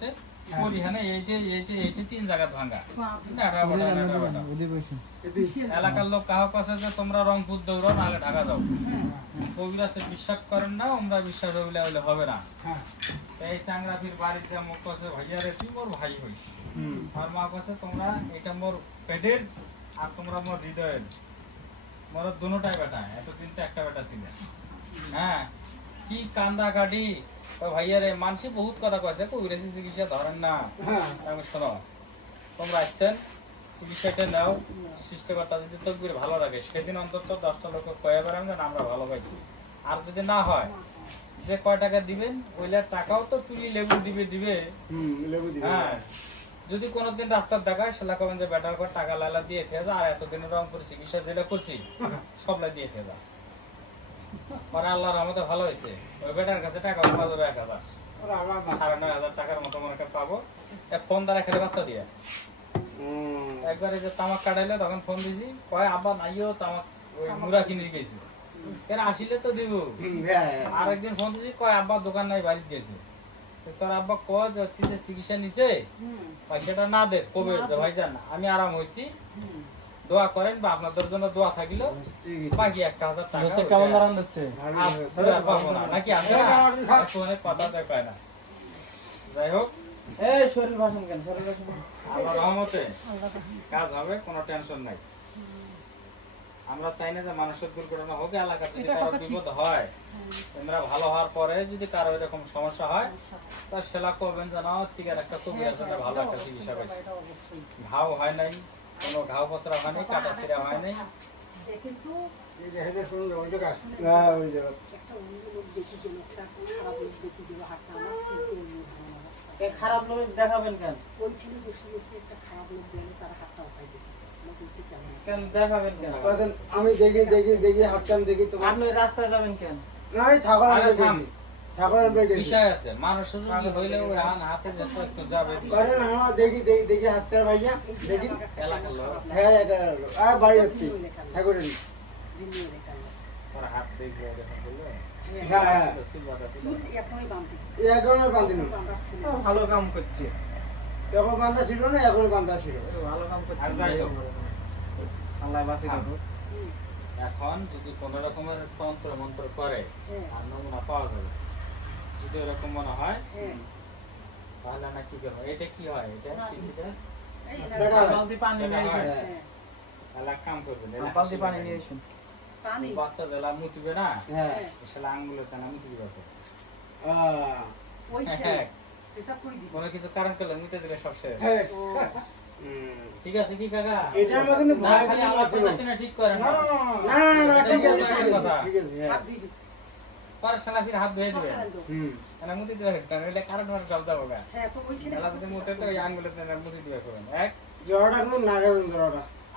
হচ্ছে পরিহানে এই যে এই যে এই যে তিন জায়গা ভাঙা ডাটা বাটা, ডাটা বাটা। এলাকার লোক কাহক আছে যে তোমরা রংপুর দৌড়াও নাহলে ঢাকা যাও। কবিরা সে বিশ্বাস করেন না আমরা বিশ্বাস হইলে হইলে হবে না। এই চাংরাফির বাড়ির যে মুখ আছে ভাইয়া রে তুই মোর ভাই হইস। আর মা কাছে তোমরা এটা মোর পেটের আর তোমরা মোর হৃদয়ের। মোর দুটাই বেটা এতদিন তো একটা বেটা ছিল হ্যাঁ কি কান্দা কাটি ভাইয়া রে মানুষে বহুত কথা কয়েছে কবিরাজি চিকিৎসা ধরেন না। আমি শোনো তোমরা আসছেন চিকিৎসাটা নাও সৃষ্টিকর্তা যদি তকবির ভালো লাগে সেদিন অন্তত দশটা লোক কয়ে বেড়ান যেন আমরা ভালো পাইছি আর যদি না হয় যে কয় টাকা দিবেন ওইলার টাকাও তো তুলি লেবু দিবে দিবে। হ্যাঁ। যদি কোনোদিন রাস্তার দেখায় সেলা কবেন যে বেটার করে টাকা লালা দিয়ে খেয়ে যা আর এতদিন রংপুর চিকিৎসা যেটা করছি সবলা দিয়ে খেয়ে যা। পরে আল্লাহর রহমতে ভালো হয়েছে। ওই বেটার কাছে টাকা পাওয়া যাবে এক হাজার। সাড়ে নয় হাজার টাকার মতো মনে পাবো। ফোন দ্বারা খেলে বাচ্চা দিয়ে। একবার এই যে তামাক কাটাইলে তখন ফোন দিছি। কয় আব্বা নাইও তামাক ওই মুড়া কিনে গেছি। আসিলে তো দিব। আর একদিন ফোন দিছি কয় আব্বা দোকান নাই বাড়িতে গেছে। তোর আব্বা কয় যে চিকিৎসা নিছে? পয়সাটা না দে কবে ভাইজান আমি আরাম হইছি দোয়া করেন বা আপনাদের জন্য দোয়া থাকিল বাকি একটা হাজার টাকা কেমন দাঁড়ান দিচ্ছে। আর আর পাবো না। নাকি আছে ফোনে কথা না। যাই হোক। এই শরীর ভাষণ কেন? শরীর ভাষণ আল্লাহর রহমতে কাজ হবে কোনো টেনশন নাই। আমরা চাই না যে মানুষের দুর্ঘটনা হোক এলাকা যদি কারও বিপদ হয়। তোমরা ভালো হওয়ার পরে যদি কারও এরকম সমস্যা হয় তা সেলা করবেন যেন টিকার একটা কবিরার জন্য ভালো একটা চিকিৎসা পাইছে ঘাও হয় নাই। কোনো ঘাও পত্রা হয় নাই কাটা ছিঁড়া হয় কিন্তু হ্যাঁ ওই খারাপ লোক দেখাবেন কেন? ওইখানে বসে বসে একটা খারাপ লোক তার হাতটা উঠাই বলছেন, আমি দেখি দেখি দেখি হাত দেখি তোমার আপনি রাস্তায় যাবেন কেন? না ছাগল আনতে থাম। গেছি ছাগল আনতে গেছি বিষয় আছে মানুষ যদি হইলে ওই হান হাতে যেত একটু যাবে। করে আমার দেখি দেখি দেখি হাত ভাইয়া দেখি। এলাকার লোক। হ্যাঁ এটা আর বাড়ি যাচ্ছি হাত হ্যাঁ হ্যাঁ। ভালো কাম করছে। এখন বান্ধা ছিল না এখন বান্ধা ছিল। ভালো কাম করছে। আল্লাহ এখন যদি কোন রকমের তন্ত্র মন্ত্র করে আর নমুনা পাওয়া যাবে। যদি এরকম মনে হয় হ্যাঁ। তাহলে না কি করব? এটা কি হয়? এটা কিছুটা হ্যাঁ। হ্যাঁ, বাচ্চা জেলা মুতিবে না? হ্যাঁ। হ্যাঁ, কোনো কিছু কারণ করলে মুতে দিলে সব শেষ। হ্যাঁ। ঠিক আছে কি কাকা? এটা আমার কিন্তু না, খালি আমার পারছিল। কথা শুনে ঠিক করে না। না না না ঠিক আছে ঠিক আছে পরে শালা হাত ধুয়ে দিবে হুম। এনা মুতি দিবে কারণ এটা কারণ আমার সব যাব গা হ্যাঁ তো ওইখানে যদি মুতে তো মুতি দিবে এক।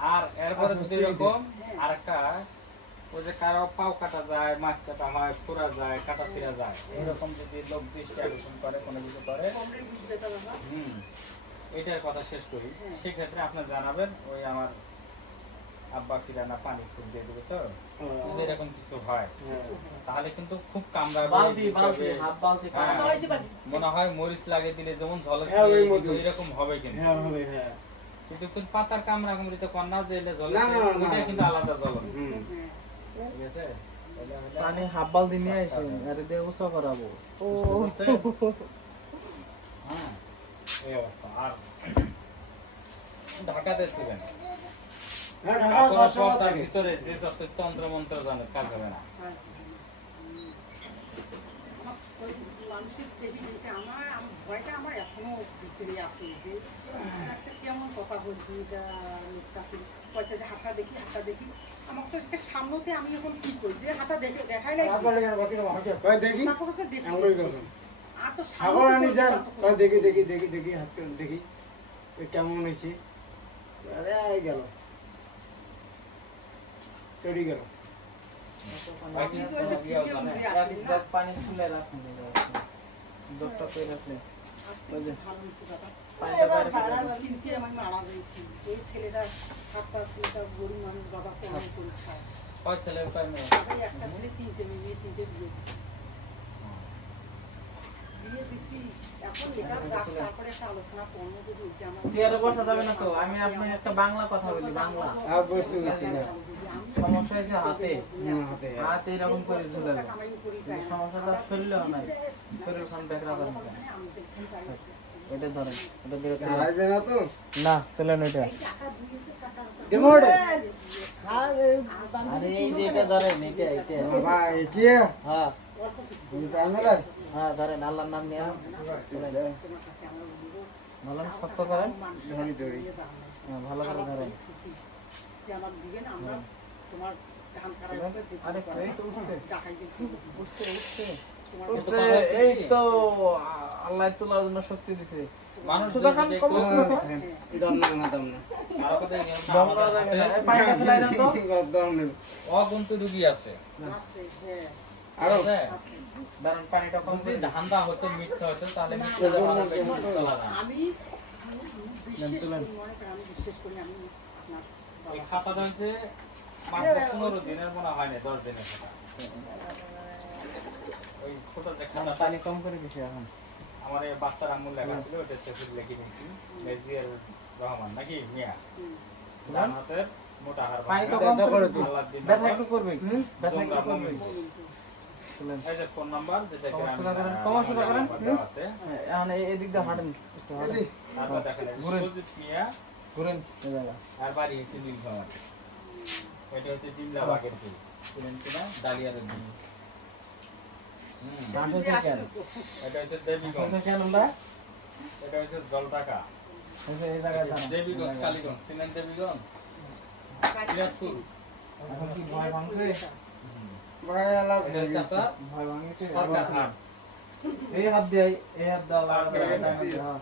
আর এরপরে এরকম হ্যাঁ। আরেকটা ওই যে কারও পাও কাটা যায় মাছ কাটা হয় ফোড়া যায় কাটা ছিঁড়া যায় এরকম যদি লোক দৃষ্টি আকর্ষণ করে কোনো কিছু করে হুম। এটার কথা শেষ করি। হ্যাঁ। সেক্ষেত্রে আপনার জানাবেন ওই আমার আব্বা কিরানা পানি ফুল দিয়ে দেবে তো? যদি এরকম কিছু হয় হ্যাঁ। তাহলে কিন্তু খুব কামড়াবে হ্যাঁ। মনে হয় মরিচ লাগিয়ে দিলে যেমন ঝলে হ্যাঁ। এরকম হবে কিন্তু। হ্যাঁ হবে হ্যাঁ। কিন্তু কোন পাতার কামড়া কামড়িতে কন্যা যে ঝলে না, না, না, না। ওইটা কিন্তু আলাদা জ্বলন হুম। ঠিক আছে? পানি হাফ বালতি নিয়ে এসেন আরে দিয়ে উৎসব করাবো। হ্যাঁ এই অবস্থা। আর ঢাকাতে ছিলেন? হ্যাঁ ঢাকা সবসময় তার থাকে। ভিতরে যে যত তন্ত্র মন্ত্র জানে কাজ হবে না। হ্যাঁ। দেখে আমার আমার ভয়টা আমার এখনও ভিতরে আছে যে একটা কেমন কথা বলছি লোকটাকে পয়সা যে হাতটা দেখি হাতটা দেখি আমার তো সেটা সামনেতে আমি এখন কি করি যে হাতটা দেখে দেখাই নাই দেখি কাছে আর তো আনি যান দেখি দেখি দেখি দেখি হাত করে দেখি। এ কেমন হয়েছে? গেল চড়ি গেল বাকি আপনি তো ওই যে কোনো ইয়েও ঠিকই জানে। বুঝে এক আসলেন পানি রাখুন পেয়ে রাখলে দাও। চিনতে আমি বাবাই একটা বাংলা কথা বলি বাংলা বসে বসে না সমস্যা হয়েছে হাতে। হুম, হাতে। হাতে এরকম করে কিন্তু সমস্যাটা শরীরেও নাই। শরীর খান বেকরা করে। এটা ধরেন এটা দিয়ে তুলেন। না তো। না তুলেন ওটা? আরে এই যে এটা ধরেন এটা এটা। হ্যাঁ এটা? হ্যাঁ। ধরেন আল্লাহর নাম নিয়ে ভালো শক্ত করেন। ধরি ধরি। হ্যাঁ, ভালো করে ধরেন। যে আমার দিবেন আমরা তোমার ধান এই তো উঠছে। উঠছে উঠছে। তোমার তো উঠছে কথা হচ্ছে। এই তো আল্লাহ তোলার জন্য শক্তি দিছে। মানুষ সুদা কম একটু- সুদা খান। দাম না না দাম না আরও কথা এখানে দম আমাদের করা যাবে না। হাতে ফেলাই দেন তো। দাম নেই অগুন্তি রুগী আছে। আছে, হ্যাঁ, আরও? আছে? আছে। পানিটা কম যদি ধান্দা হতো মিথ্যা হতো তাহলে মিথ্যা না, দেওয়া না, যাবে, না, কিন্তু চলা যায় না। আমি বিশ্বাস করি আমি বিশ্বাস করি আমি আপনার এই খাতাটা হচ্ছে মাত্র পনেরো দিনের মনে হয় না দশ দিনের ওই ছোট না, পানি কম করে দিছি এখন। আমার এই বাচ্চার আঙুল লেখা ছিল ওটা চেপে লিখে নিয়েছি মেজিয়ার রহমান নাকি মিয়া? ডান হাতের মোটা হার পানি তো কম করে তো। দিছি আল্লাহর দিন ব্যথা একটু করবে ব্যথা একটু করবে এই যে ফোন নাম্বার যেটা করেন। হ্যাঁ, এখন এদিক দিয়ে হাঁটেন। মিয়া ঘুরেন। আর বাড়ি হচ্ছে নীলফামারী। এটা হচ্ছে ডিমলা বাগের ফুল। কিনা। এটা হচ্ছে এটা হচ্ছে জলটাকা। এই। দেবীগঞ্জ কালীগঞ্জ। চিনেন দেবীগঞ্জ দিনাজপুর হাত দিয়ে এই হাত দেওয়া হ্যাঁ।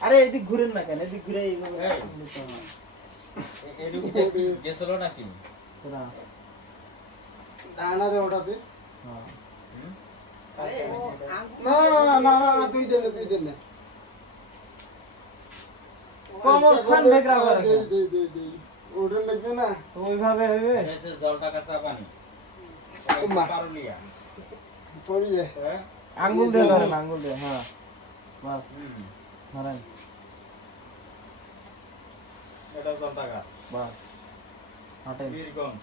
আরে এদিক ঘুরেন না কেন? এদিক ঘুরে এইভাবে এই। নিতে। এ- এরকম কি গেছিল নাকি? দানা দে ওটাতে। হ্যাঁ। না না না না তুই দে তুই দে না। কমল খান বেকরা করে। দে দে দে দে। ওটা লাগবে না? ওইভাবে হইবে? এটা হচ্ছে জলটাকা পানি। মা। পড়িয়ে হ্যাঁ? আঙ্গুল দিয়ে ধরেন আঙ্গুল দিয়ে হ্যাঁ। বাস। ধরেন। এটা বাস। হাঁটেন বীরগঞ্জ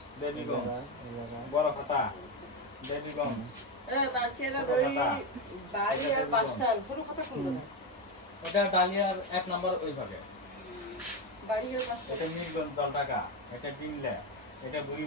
এই দেবীগঞ্জ। এটা ডালিয়ার এক নম্বর ওই ভাগে। এটা নীলগঞ্জ জলটাকা এটা ডিমলা। এটা বুড়ি